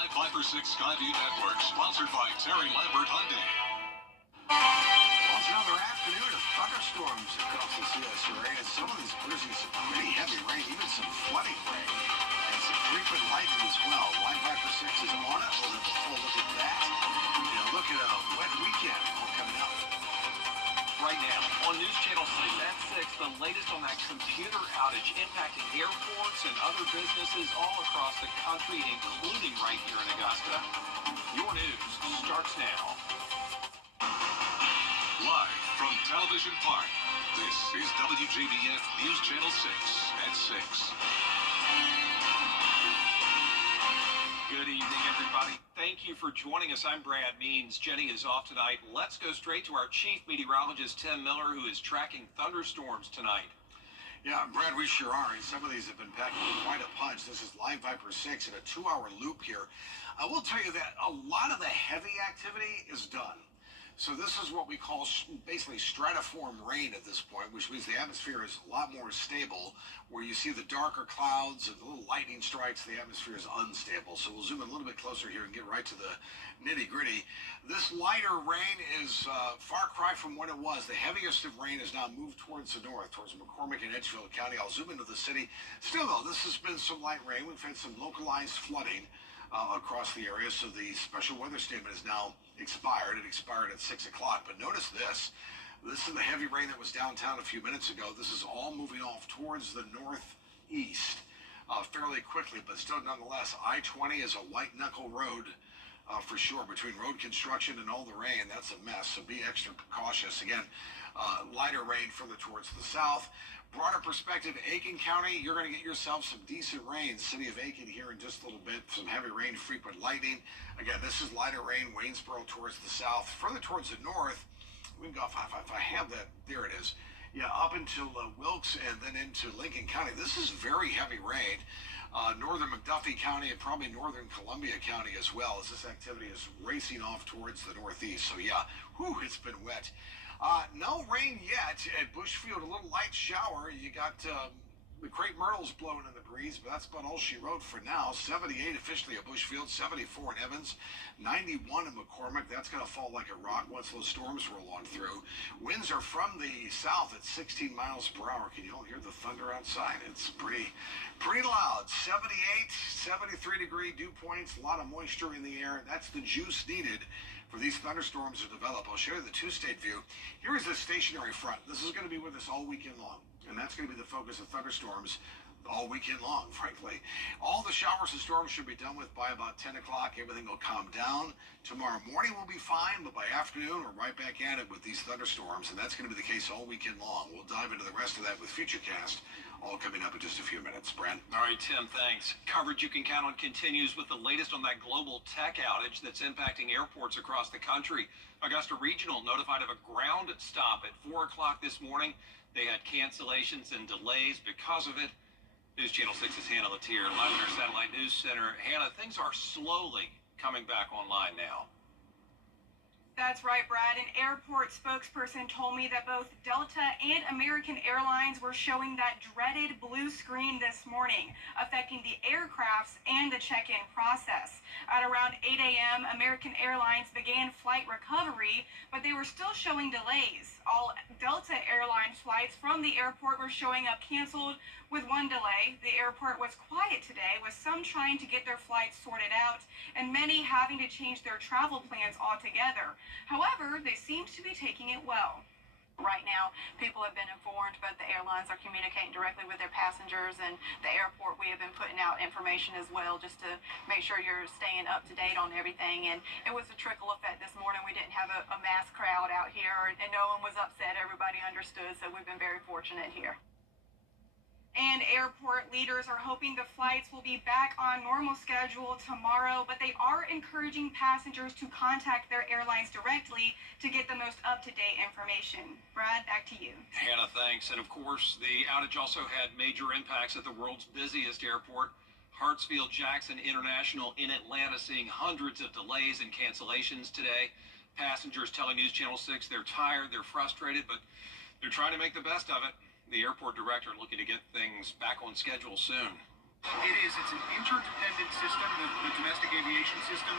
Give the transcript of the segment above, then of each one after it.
Live 5 for 6 Skyview Network, sponsored by Terry Lambert Hyundai. Well, it's another afternoon of thunderstorms across the CS area. Some of these producing some pretty heavy rain, even some flooding rain, and some frequent lightning as well. Live 5 for 6 is on it. We'll have a full look at that. Look at a wet weekend all coming up. Right now, on News Channel 6 at 6, the latest on that computer outage impacting airports and other businesses all across the country, including right here in Augusta. Your news starts now. Live from Television Park, this is WJBF News Channel 6 at 6. Good evening, everybody. Thank you for joining us. I'm Brad Means. Jenny is off tonight. Let's go straight to our chief meteorologist, Tim Miller, who is tracking thunderstorms tonight. Yeah, Brad, we sure are. And some of these have been packing quite a punch. This is Live 5 for 6 in a 2-hour loop here. I will tell you that a lot of the heavy activity is done. So this is what we call basically stratiform rain at this point, which means the atmosphere is a lot more stable. Where you see the darker clouds and the little lightning strikes, the atmosphere is unstable. So we'll zoom in a little bit closer here and get right to the nitty-gritty. This lighter rain is far cry from what it was. The heaviest of rain has now moved towards the north, towards McCormick and Edgefield County. I'll zoom into the city. Still, though, this has been some light rain. We've had some localized flooding across the area, so the special weather statement is now expired. It expired at 6 o'clock, but notice this. This is the heavy rain that was downtown a few minutes ago. This is all moving off towards the northeast fairly quickly, but still nonetheless, I-20 is a white knuckle road for sure. Between road construction and all the rain, that's a mess, so be extra cautious. Again, lighter rain further towards the south. Broader perspective, Aiken County, you're going to get yourself some decent rain. City of Aiken here in just a little bit. Some heavy rain, frequent lightning. Again, this is lighter rain, Waynesboro towards the south. Further towards the north, we can go, if I have that, there it is. Yeah, up until Wilkes and then into Lincoln County. This is very heavy rain. Northern McDuffie County and probably northern Columbia County as well, as this activity is racing off towards the northeast. So yeah, it's been wet. No rain yet at Bushfield, a little light shower. You got the crepe myrtles blowing in the breeze, but that's about all she wrote for now. 78 officially at Bushfield, 74 in Evans, 91 in McCormick. That's going to fall like a rock once those storms roll on through. Winds are from the south at 16 miles per hour. Can you all hear the thunder outside? It's pretty loud. 78, 73 degree dew points, a lot of moisture in the air. That's the juice needed for these thunderstorms to develop. I'll show you the two-state view. Here is the stationary front. This is going to be with us all weekend long, and that's going to be the focus of thunderstorms all weekend long, frankly. All the showers and storms should be done with by about 10 o'clock. Everything will calm down. Tomorrow morning will be fine, but by afternoon, we're right back at it with these thunderstorms, and that's going to be the case all weekend long. We'll dive into the rest of that with Futurecast, all coming up in just a few minutes. Brent? All right, Tim, thanks. Coverage you can count on continues with the latest on that global tech outage that's impacting airports across the country. Augusta Regional notified of a ground stop at 4 o'clock this morning. They had cancellations and delays because of it. News Channel 6's Hannah Latier, live in our Satellite News Center. Hannah, things are slowly coming back online now. That's right, Brad. An airport spokesperson told me that both Delta and American Airlines were showing that dreaded blue screen this morning, affecting the aircrafts and the check-in process. At around 8 a.m., American Airlines began flight recovery, but they were still showing delays. All Delta Airlines flights from the airport were showing up canceled with one delay. The airport was quiet today, with some trying to get their flights sorted out and many having to change their travel plans altogether. However, they seem to be taking it well. Right now, people have been informed, but the airlines are communicating directly with their passengers, and the airport, we have been putting out information as well just to make sure you're staying up to date on everything. And it was a trickle effect this morning. We didn't have a mass crowd out here, and no one was upset. Everybody understood, so we've been very fortunate here. And airport leaders are hoping the flights will be back on normal schedule tomorrow, but they are encouraging passengers to contact their airlines directly to get the most up-to-date information. Brad, back to you. Hannah, thanks. And of course, the outage also had major impacts at the world's busiest airport, Hartsfield-Jackson International in Atlanta, seeing hundreds of delays and cancellations today. Passengers telling News Channel 6 they're tired, they're frustrated, but they're trying to make the best of it. The airport director looking to get things back on schedule soon. It is. It's an interdependent system, the domestic aviation system.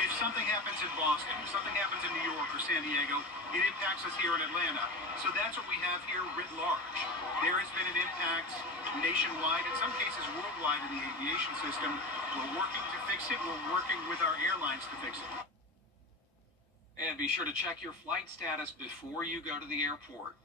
If something happens in Boston, if something happens in New York or San Diego, it impacts us here in Atlanta. So that's what we have here writ large. There has been an impact nationwide, in some cases worldwide, in the aviation system. We're working to fix it. We're working with our airlines to fix it. And be sure to check your flight status before you go to the airport.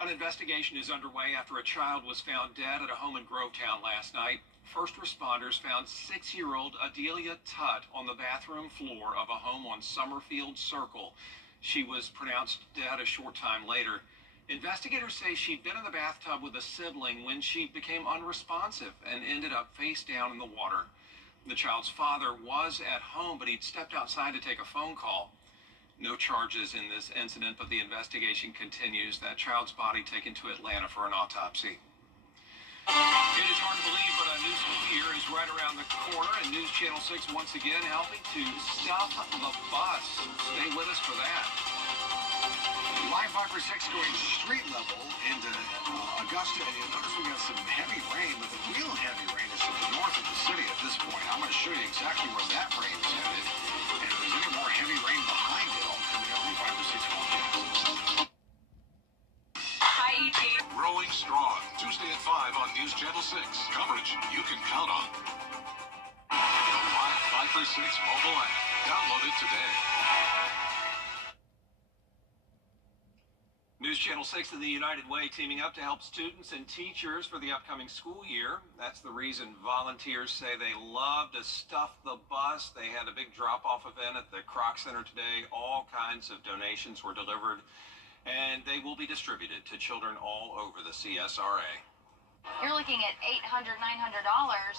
An investigation is underway after a child was found dead at a home in Grovetown last night. First responders found 6-year-old Adelia Tutt on the bathroom floor of a home on Summerfield Circle. She was pronounced dead a short time later. Investigators say she'd been in the bathtub with a sibling when she became unresponsive and ended up face down in the water. The child's father was at home, but he'd stepped outside to take a phone call. No charges in this incident, but the investigation continues. That child's body taken to Atlanta for an autopsy. It is hard to believe, but a new school year is right around the corner, and News Channel 6 once again helping to stuff the bus. Stay with us for that. Live 5 for 6 going street level into Augusta, and you'll notice we got some heavy rain, but the real heavy rain is to the north of the city at this point. I'm going to show you exactly where that rain is headed, and if there's any more heavy rain behind it, all coming up in the 5 for 6 forecast. Hi, ET. Growing strong. Tuesday at 5 on News Channel 6. Coverage you can count on. The Live 5 for 6 mobile app. Download it today. News Channel 6 and the United Way teaming up to help students and teachers for the upcoming school year. That's the reason volunteers say they love to stuff the bus. They had a big drop-off event at the Kroc Center today. All kinds of donations were delivered, and they will be distributed to children all over the CSRA. You're looking at $800, $900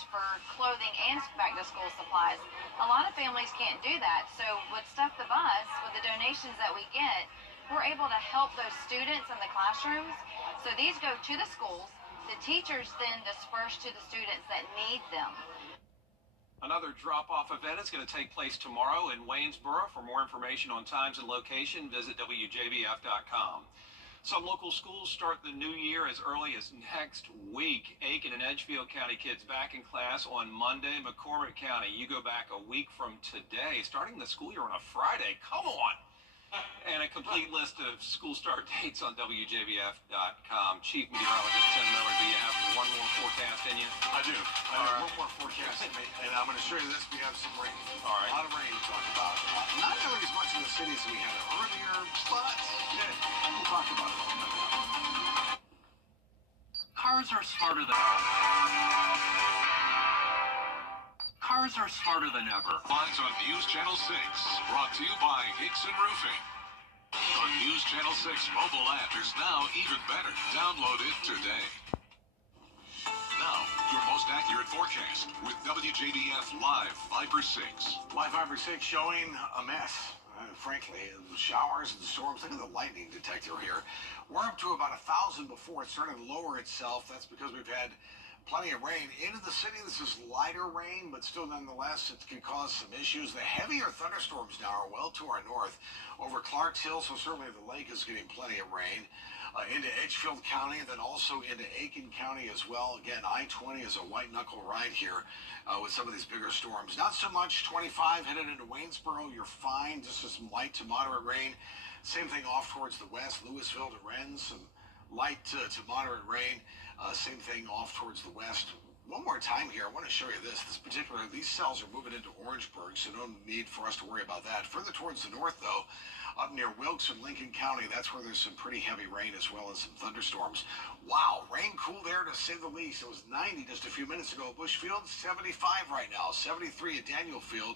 for clothing and back-to-school supplies. A lot of families can't do that, so with Stuff the Bus, with the donations that we get, we're able to help those students in the classrooms. So these go to the schools. The teachers then disperse to the students that need them. Another drop-off event is going to take place tomorrow in Waynesboro. For more information on times and location, visit WJBF.com. Some local schools start the new year as early as next week. Aiken and Edgefield County kids back in class on Monday. McCormick County, you go back a week from today, starting the school year on a Friday. Come on! And a complete list of school start dates on WJBF.com. Chief Meteorologist Tim Miller, do you have one more forecast in you? I do. I have one more forecast, and I'm going to show you this. We have some rain. All right. A lot of rain to talk about. Not nearly as much in the city as we had earlier, but we'll talk about it all now. Cars are smarter than ever. Lines on News Channel 6. Brought to you by Hickson Roofing. The News Channel 6 mobile app is now even better. Download it today. Now, your most accurate forecast with WJBF Live 5 for 6. Live 5 for 6 showing a mess. Frankly, the showers and the storms. Look at the lightning detector here. We're up to about 1,000 before it started to lower itself. That's because we've had plenty of rain into the city. This is lighter rain, but still nonetheless it can cause some issues. The heavier thunderstorms now are well to our north over Clarks Hill, so certainly the lake is getting plenty of rain. Into Edgefield County, and then also into Aiken County as well. Again, I-20 is a white knuckle ride here with some of these bigger storms. Not so much 25 headed into Waynesboro. You're fine. Just some light to moderate rain. Same thing off towards the west, Louisville to Rennes, some light to moderate rain. Same thing off towards the west. One more time here, I want to show you this. These cells are moving into Orangeburg, so no need for us to worry about that. Further towards the north, though, up near Wilkes and Lincoln County, that's where there's some pretty heavy rain as well as some thunderstorms. Wow, rain cool there to say the least. It was 90 just a few minutes ago at Bushfield, 75 right now, 73 at Danielfield.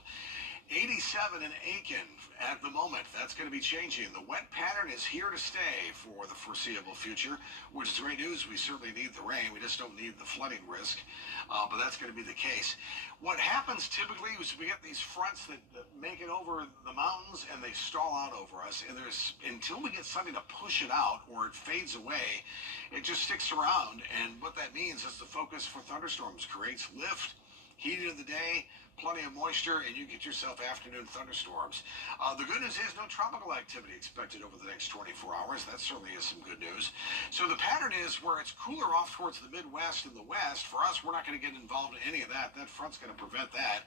87 in Aiken at the moment. That's going to be changing. The wet pattern is here to stay for the foreseeable future, which is great news. We certainly need the rain. We just don't need the flooding risk, but that's going to be the case. What happens typically is we get these fronts that make it over the mountains and they stall out over us, and until we get something to push it out or it fades away, it just sticks around. And what that means is the focus for thunderstorms creates lift Heat of the day, plenty of moisture, and you get yourself afternoon thunderstorms. The good news is no tropical activity expected over the next 24 hours. That certainly is some good news. So the pattern is where it's cooler off towards the Midwest and the West. For us, we're not going to get involved in any of that. That front's going to prevent that.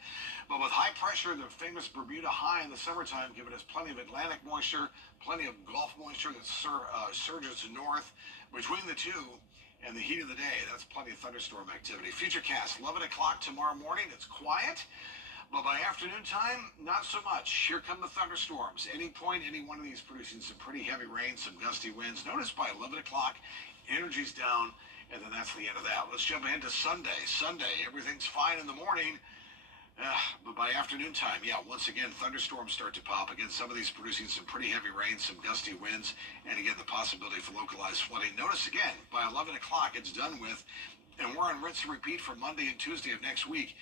But with high pressure, the famous Bermuda high in the summertime, giving us plenty of Atlantic moisture, plenty of Gulf moisture that surges north. Between the two, and the heat of the day, that's plenty of thunderstorm activity. Futurecast, 11 o'clock tomorrow morning. It's quiet, but by afternoon time, not so much. Here come the thunderstorms. Any point, any one of these producing some pretty heavy rain, some gusty winds. Notice by 11 o'clock, energy's down, and then that's the end of that. Let's jump ahead to Sunday. Sunday, everything's fine in the morning. But by afternoon time, yeah, once again, thunderstorms start to pop. Again, some of these producing some pretty heavy rain, some gusty winds, and again, the possibility for localized flooding. Notice again, by 11 o'clock, it's done with, and we're on rinse and repeat for Monday and Tuesday of next week.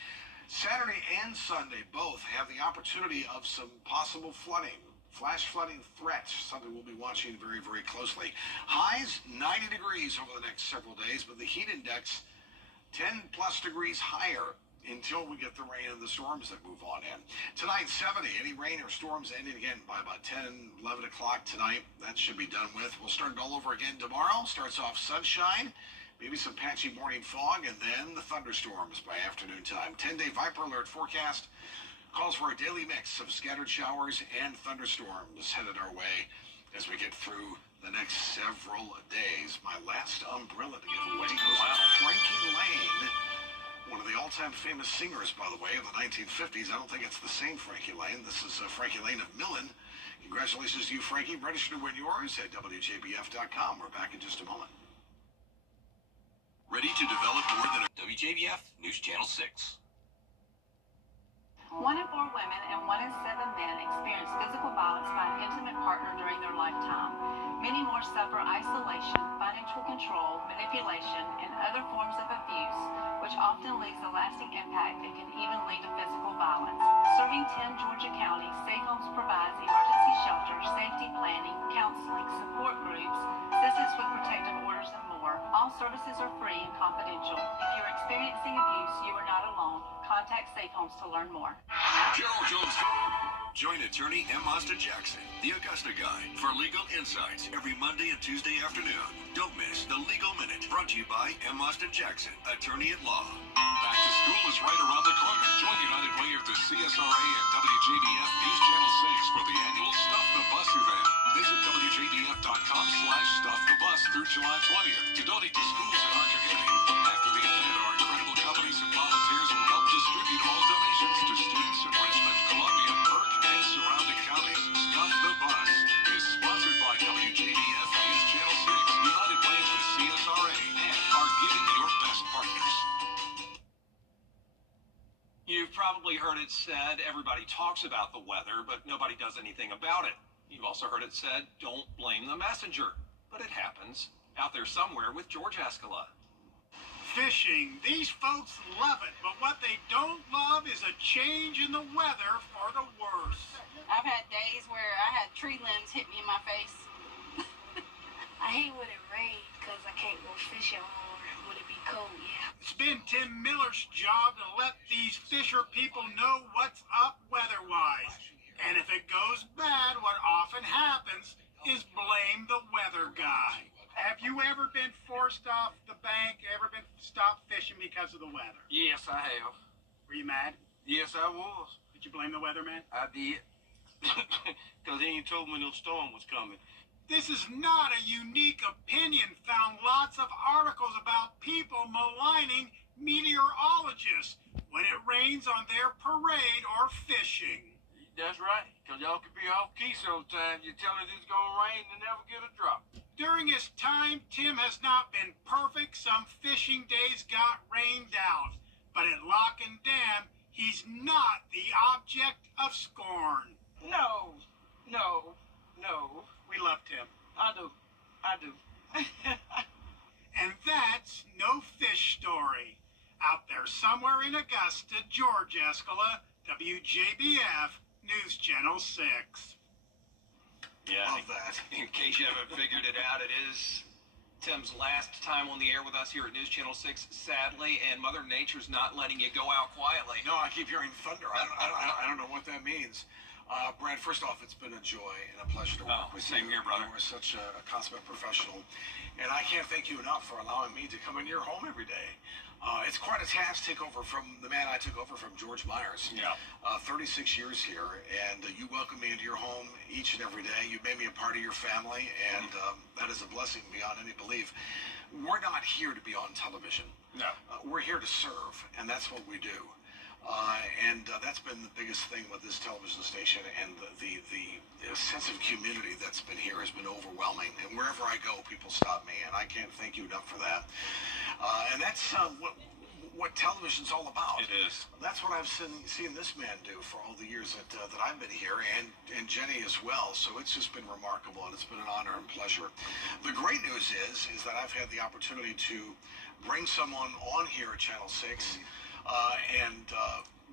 Saturday and Sunday both have the opportunity of some possible flooding. Flash flooding threat, something we'll be watching very, very closely. Highs, 90 degrees over the next several days, but the heat index, 10 plus degrees higher until we get the rain and the storms that move on in. Tonight, 70. Any rain or storms ending again by about 10, 11 o'clock tonight. That should be done with. We'll start it all over again tomorrow. Starts off sunshine, maybe some patchy morning fog, and then the thunderstorms by afternoon time. 10-day Viper Alert forecast calls for a daily mix of scattered showers and thunderstorms headed our way as we get through the next several days. My last umbrella to give away goes to Frankie Lane. One of the all-time famous singers, by the way, of the 1950s. I don't think it's the same Frankie Lane. This is Frankie Lane of Millen. Congratulations to you, Frankie. Register to win yours at WJBF.com. We're back in just a moment. Ready to develop more than a WJBF News Channel 6. 1 in 4 women and 1 in 7 men experience physical violence by an intimate partner during their lifetime. Many more suffer isolation, financial control, manipulation, and other forms of abuse, which often leaves a lasting impact and can even lead to physical violence. Serving 10 Georgia counties, Safe Homes provides emergency shelters, safety planning, counseling, support groups, assistance with protective orders, and more. All services are free and confidential. If you're experiencing abuse, you are not alone. Contact Safe Homes to learn more. Gerald Jones. Join attorney M. Austin Jackson, the Augusta Guy, for legal insights every Monday and Tuesday afternoon. Don't miss the Legal Minute, brought to you by M. Austin Jackson, attorney at law. Back to school is right around the corner. Join United Way of the CSRA and WJBF News Channel 6 for the annual Stuff the Bus event. Visit WJBF.com/StuffTheBus through July 20th to donate to schools in our community. After the event, our incredible companies and volunteers will help distribute all donations to students in Richmond, Columbia, Burke, and surrounding counties. Stuff the Bus is sponsored by WJBF News Channel 6, United Way of the CSRA, and are giving your best partners. You've probably heard it said, everybody talks about the weather, but nobody does anything about it. You've also heard it said, don't blame the messenger. But it happens out there somewhere with George Escala. Fishing. These folks love it, but what they don't love is a change in the weather for the worse. I've had days where I had tree limbs hit me in my face. I hate when it rains because I can't go fishing or would it be cold, yeah. It's been Tim Miller's job to let these fisher people know what's up weather-wise. And if it goes bad, what often happens is blame the weather guy. Have you ever been forced off the bank, ever been stopped fishing because of the weather? Yes, I have. Were you mad? Yes, I was. Did you blame the weatherman? I did. Because he ain't told me no storm was coming. This is not a unique opinion. Found lots of articles about people maligning meteorologists when it rains on their parade or fishing. That's right. Because y'all could be off key sometimes. You tell it it's going to rain and never get a drop. During his time, Tim has not been perfect. Some fishing days got rained out. But at Lock and Dam, he's not the object of scorn. No. We love Tim. I do. And that's no fish story. Out there somewhere in Augusta, George Escala, WJBF, News Channel 6. Yeah, Love that. in case you haven't figured it out, it is Tim's last time on the air with us here at News Channel 6, sadly, and Mother Nature's not letting you go out quietly. No, I keep hearing thunder. I don't know what that means. Brad, first off, it's been a joy and a pleasure to work with you. Same here, brother. You are such a consummate professional, and I can't thank you enough for allowing me to come into your home every day. It's quite a task to take over from the man I took over from, George Myers. Yeah. 36 years here, and you welcome me into your home each and every day. You made me a part of your family, and that is a blessing beyond any belief. We're not here to be on television. No. We're here to serve, and that's what we do. That's been the biggest thing with this television station, and the sense of community that's been here has been overwhelming. And wherever I go, people stop me, and I can't thank you enough for that. And that's what television's all about. It is. That's what I've seen this man do for all the years that I've been here, and Jenny as well. So it's just been remarkable, and it's been an honor and pleasure. The great news is that I've had the opportunity to bring someone on here at Channel 6 and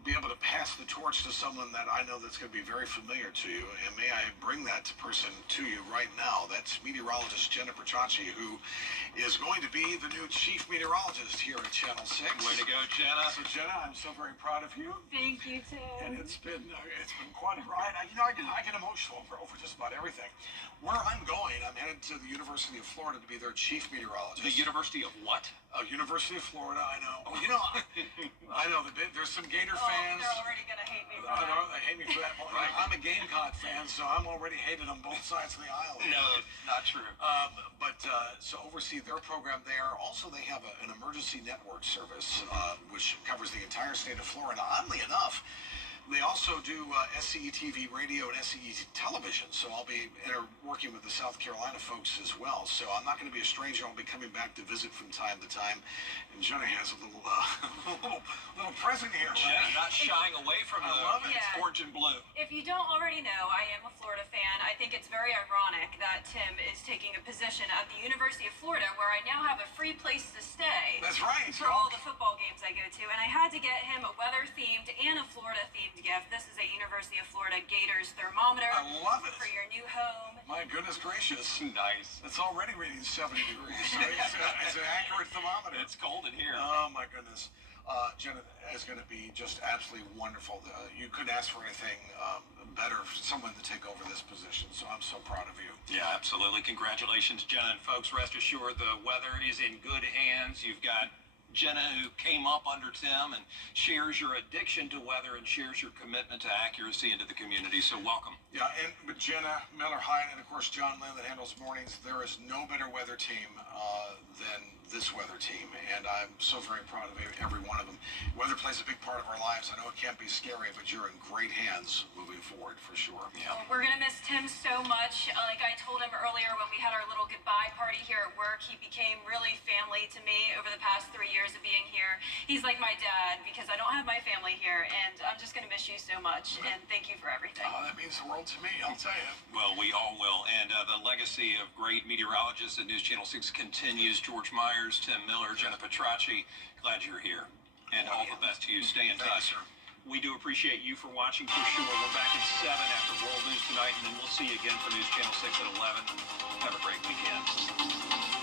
be able to pass the torch to someone that I know that's going to be very familiar to you. And may I bring that person to you right now. That's meteorologist Jenna Petracci, who is going to be the new chief meteorologist here at Channel 6. Way to go, Jenna. So Jenna, I'm so very proud of you. Thank you, Tim. And it's been quite a ride. I get emotional over just about everything. Where I'm going, I'm headed to the University of Florida to be their chief meteorologist. The University of what? University of Florida, I know. Oh, I know. There's some Gator fans. They're already going to hate me for I that. know, they hate me for that. Right. I'm a Gamecock fan, so I'm already hated on both sides of the aisle. No, not true. So oversee their program there. Also, they have an emergency network service, which covers the entire state of Florida. Oddly enough, they also do SCE TV radio and SCE television, so I'll be working with the South Carolina folks as well. So I'm not going to be a stranger. I'll be coming back to visit from time to time. And Jenna has a little little present here. Jenna not shying away from I love it. Yeah. orange and blue. If you don't already know, I am a Florida fan. I think it's very ironic that Tim is taking a position at the University of Florida, where I now have a free place to stay That's right. for all the football games I go to. And I had to get him a weather-themed and a Florida-themed gift. This is a University of Florida Gators thermometer I love it. for your new home. My goodness gracious. Nice. It's already reading 70 degrees. So it's an accurate thermometer. It's cold in here. Oh, my goodness. Jenna is going to be just absolutely wonderful. You couldn't ask for anything better for someone to take over this position, so I'm so proud of you. Yeah, absolutely. Congratulations, Jenna. And folks, rest assured the weather is in good hands. You've got Jenna, who came up under Tim and shares your addiction to weather and shares your commitment to accuracy into the community. So welcome. Yeah, and with Jenna, Miller Hyde, and of course John Lynn that handles mornings, there is no better weather team than this weather team, and I'm so very proud of every one of them. Weather plays a big part of our lives. I know it can't be scary, but you're in great hands moving forward for sure. Yeah. We're going to miss Tim so much. Like I told him earlier when we had our little goodbye party here at work, he became really family to me over the past 3 years of being here. He's like my dad because I don't have my family here, and I'm just going to miss you so much, and thank you for everything. Oh, that means the world to me, I'll tell you. Well, we all will. And the legacy of great meteorologists at News Channel 6 continues. George Myers, Tim Miller, Jenna Petracci, glad you're here. And all the best to you. Stay in touch. Thank you, sir. We do appreciate you for watching for sure. We're back at 7 after World News tonight, and then we'll see you again for News Channel 6 at 11. Have a great weekend.